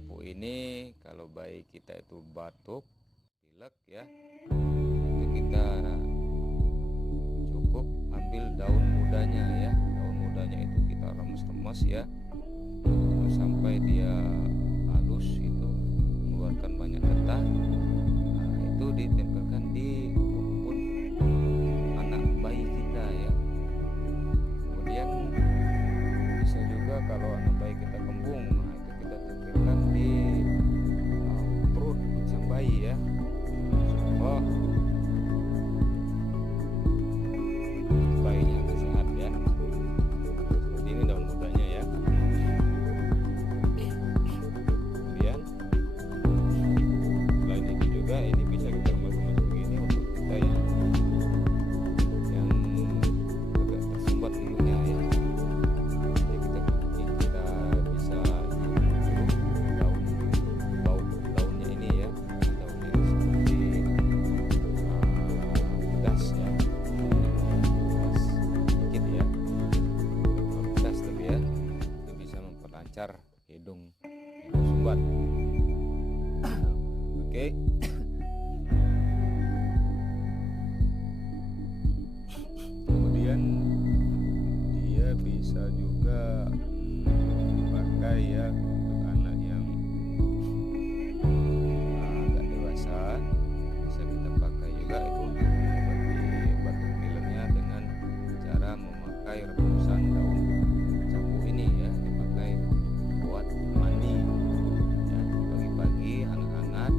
capuk ini kalau bayi kita itu batuk, pilek ya, itu kita cukup ambil daun mudanya ya. Daun mudanya itu kita remes-remes ya, sampai dia halus, itu mengeluarkan banyak getah. Nah, itu ditempelkan di punggung anak bayi kita ya. Kemudian bisa juga kalau anak bayi kita kembung, nah itu kita tempelkan di perut sang bayi ya, insyaallah bayinya akan sehat ya. Seperti ini daun mudanya ya. Kemudian selain itu juga ini bisa kita remas-remas begini untuk kita yang agak tersumbat hidungnya ya. Jadi kita bisa daunnya ini ya. Daunnya ini seperti pedas ya. Pedas sedikit ya. Belum pedas tapi ya, itu bisa memperlancar hidung yang tersumbat. Oke. Kemudian dia bisa juga dipakai ya untuk anak yang agak dewasa. Bisa kita pakai juga itu untuk mengobati batuk pileknya dengan cara memakai rebusan daun capuk ini ya, dipakai buat mandi ya, pagi-pagi hangat-hangat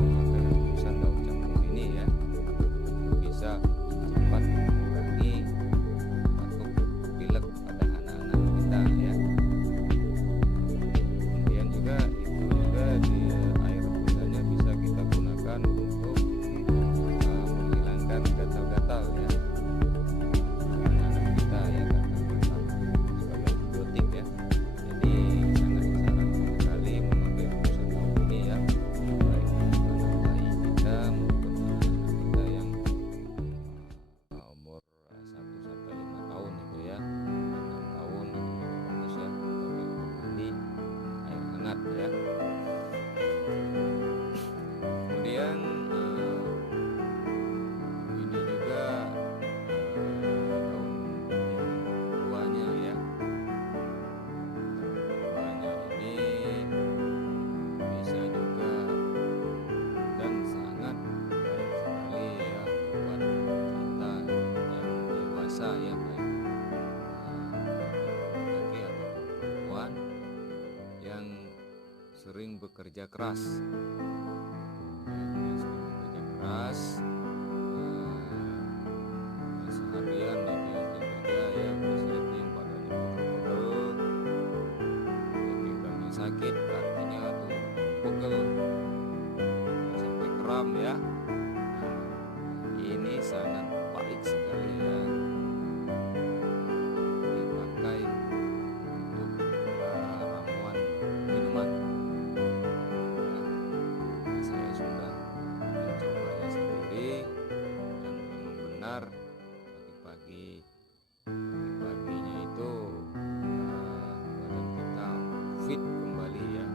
pakai rebusan daun capuk ini ya, bisa cepat mengurangi batuk pilek pada anak-anak kita ya. Kemudian juga itu juga di air rebusannya bisa kita gunakan untuk menghilangkan gatal-gatal ya anak-anak kita ya, gatal-gatal sebagai antibiotik ya. Jadi sangat disarankan sekali memakai rebusan daun ini ya, baik untuk anak bayi kita maupun anak-anak kita yang umur 1 sampai 5 tahun itu ya, 6 tahun itu juga bagus ya, pakai untuk mandi air hangat ya. Kemudian ini juga daun yang tuanya ya. Tuanya ini bisa juga dan sangat baik sekali ya buat kita yang dewasa ya, baik laki ataupun perempuan yang sering bekerja keras. Yang sering bekerja keras seharian itu ya, dia kerja ya, biasanya itu yang badannya pegel-pegel, ya, pinggangnya sakit, kakinya tuh pegel sampai kram ya. Ini sangat baik sekali ya dipakai untuk ramuan minuman ya. Nah, saya sudah mencobanya sendiri dan memang benar pagi-paginya itu badan kita fit kembali ya.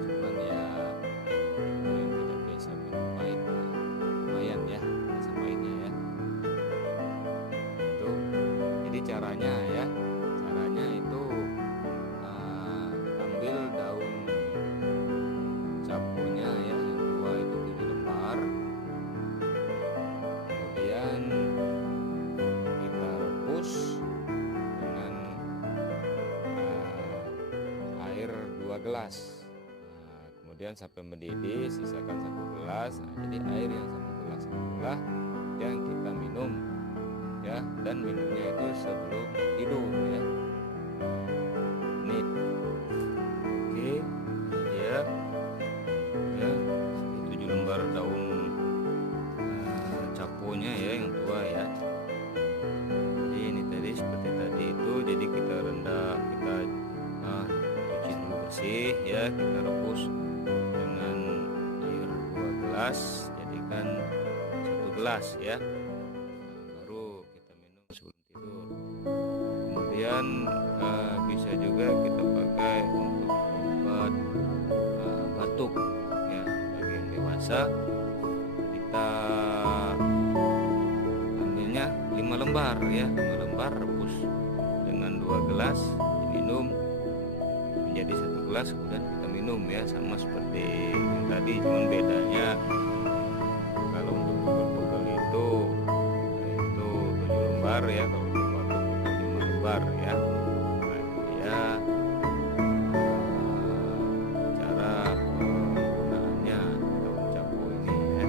Cuman ya kalau yang tidak biasa minum pahit ya, lumayan ya rasa pahitnya ya. Itu jadi caranya ya, caranya itu ambil daun capuknya ya, yang tua itu 7 lembar. Kemudian kita rebus dengan air 2 gelas. Nah, kemudian sampai mendidih, sisakan 1 gelas. Nah, jadi air yang 1 gelas itulah yang kita minum ya, dan minumnya itu sebelum tidur ya. Ini oke, ini dia ya, 7 lembar daun capuknya ya, yang tua ya. Jadi ini tadi seperti tadi itu, jadi kita rendam, kita cuci dulu bersih ya, kita rebus dengan air 2 gelas, jadikan 1 gelas ya. Nah, baru kita minum sebelum tidur. Kemudian bisa juga kita pakai untuk obat biasa, kita ambilnya 5 lembar ya, 5 lembar rebus dengan 2 gelas, diminum menjadi 1 gelas, kemudian kita minum ya, sama seperti yang tadi, cuman bedanya kalau untuk bekal itu 7 lembar ya, kalau untuk batuk 5 lembar ya. Nah, itu dia cara penggunaannya daun capo ini ya.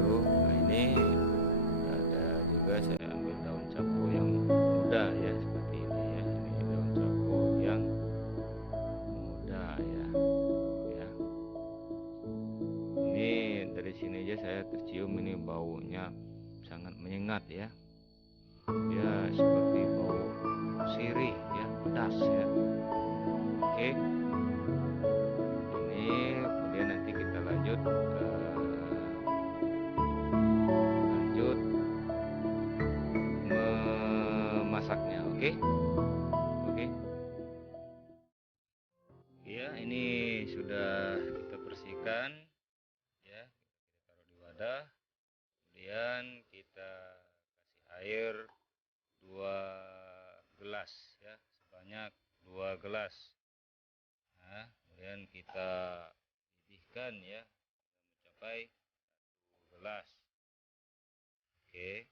Tuh, nah ini ada juga, saya ambil daun capo yang muda ya, seperti ini ya. Ini daun capo yang muda ya. Ya. Ini dari sini aja saya tercium ini baunya sangat menyengat ya. Ya seperti bau sirih ya, pedas ya. Oke. Ini kemudian nanti kita lanjut memasaknya. Oke. Oke. Ya, ini sudah kita bersihkan ya. Kita taruh di wadah. Kemudian kita kasih air 2 gelas ya, sebanyak 2 gelas. Nah, kemudian kita pipihkan ya mencapai 1 gelas. Oke.